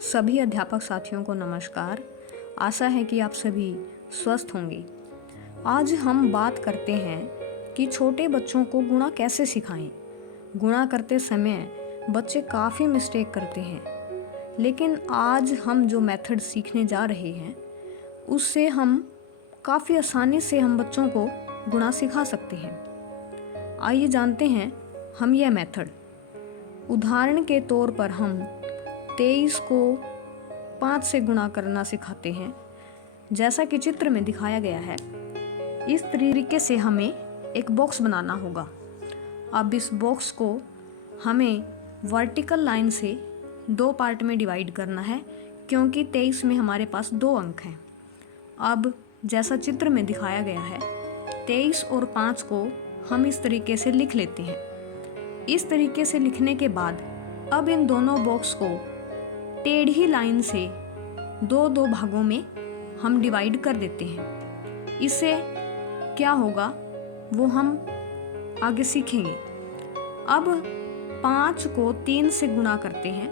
सभी अध्यापक साथियों को नमस्कार। आशा है कि आप सभी स्वस्थ होंगे। आज हम बात करते हैं कि छोटे बच्चों को गुणा कैसे सिखाएं। गुणा करते समय बच्चे काफ़ी मिस्टेक करते हैं, लेकिन आज हम जो मेथड सीखने जा रहे हैं उससे हम काफ़ी आसानी से हम बच्चों को गुणा सिखा सकते हैं। आइए जानते हैं हम यह मेथड। उदाहरण के तौर पर हम 23 को 5 से गुणा करना सिखाते हैं, जैसा कि चित्र में दिखाया गया है। इस तरीके से हमें एक बॉक्स बनाना होगा। अब इस बॉक्स को हमें वर्टिकल लाइन से 2 पार्ट में डिवाइड करना है, क्योंकि 23 में हमारे पास 2 अंक हैं। अब जैसा चित्र में दिखाया गया है, 23 और 5 को हम इस तरीके से लिख लेते हैं। इस तरीके से लिखने के बाद अब इन दोनों बॉक्स को टेढ़ी लाइन से 2-2 भागों में हम डिवाइड कर देते हैं। इससे क्या होगा वो हम आगे सीखेंगे। अब 5 को 3 से गुणा करते हैं।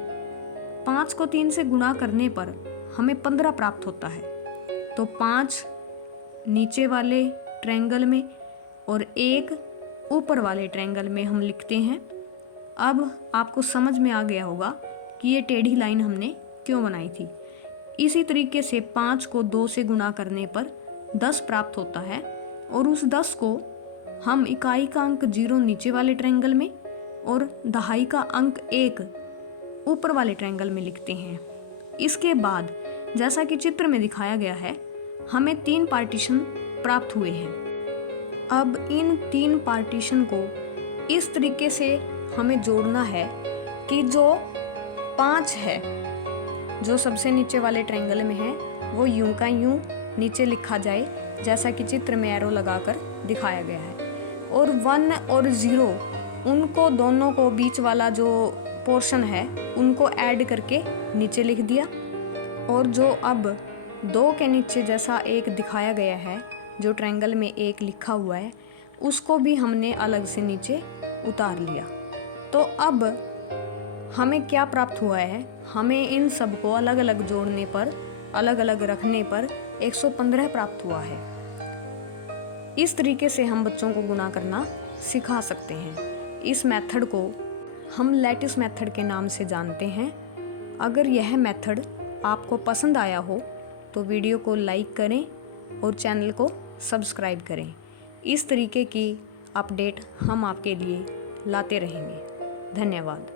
5 को 3 से गुणा करने पर हमें 15 प्राप्त होता है। तो 5 नीचे वाले ट्रायंगल में और 1 ऊपर वाले ट्रायंगल में हम लिखते हैं। अब आपको समझ में आ गया होगा कि ये टेढ़ी लाइन हमने क्यों बनाई थी। इसी तरीके से 5 को 2 से गुणा करने पर 10 प्राप्त होता है, और उस 10 को हम इकाई का अंक 0 नीचे वाले ट्रायंगल में और दहाई का अंक 1 ऊपर वाले ट्रायंगल में लिखते हैं। इसके बाद जैसा कि चित्र में दिखाया गया है, हमें 3 पार्टीशन प्राप्त हुए हैं। अब इन 3 पार्टीशन को इस तरीके से हमें जोड़ना है कि जो 5 है, जो सबसे नीचे वाले ट्रायंगल में है, वो यूं का यूं नीचे लिखा जाए, जैसा कि चित्र में एरो लगाकर दिखाया गया है। और 1 और 0 उनको दोनों को बीच वाला जो पोर्शन है उनको ऐड करके नीचे लिख दिया। और जो अब 2 के नीचे जैसा एक दिखाया गया है, जो ट्रायंगल में 1 लिखा हुआ है, उसको भी हमने अलग से नीचे उतार लिया। तो अब हमें क्या प्राप्त हुआ है, हमें इन सब को अलग अलग जोड़ने पर, अलग अलग रखने पर 115 प्राप्त हुआ है। इस तरीके से हम बच्चों को गुणा करना सिखा सकते हैं। इस मेथड को हम लैटिस मेथड के नाम से जानते हैं। अगर यह मेथड आपको पसंद आया हो तो वीडियो को लाइक करें और चैनल को सब्सक्राइब करें। इस तरीके की अपडेट हम आपके लिए लाते रहेंगे। धन्यवाद।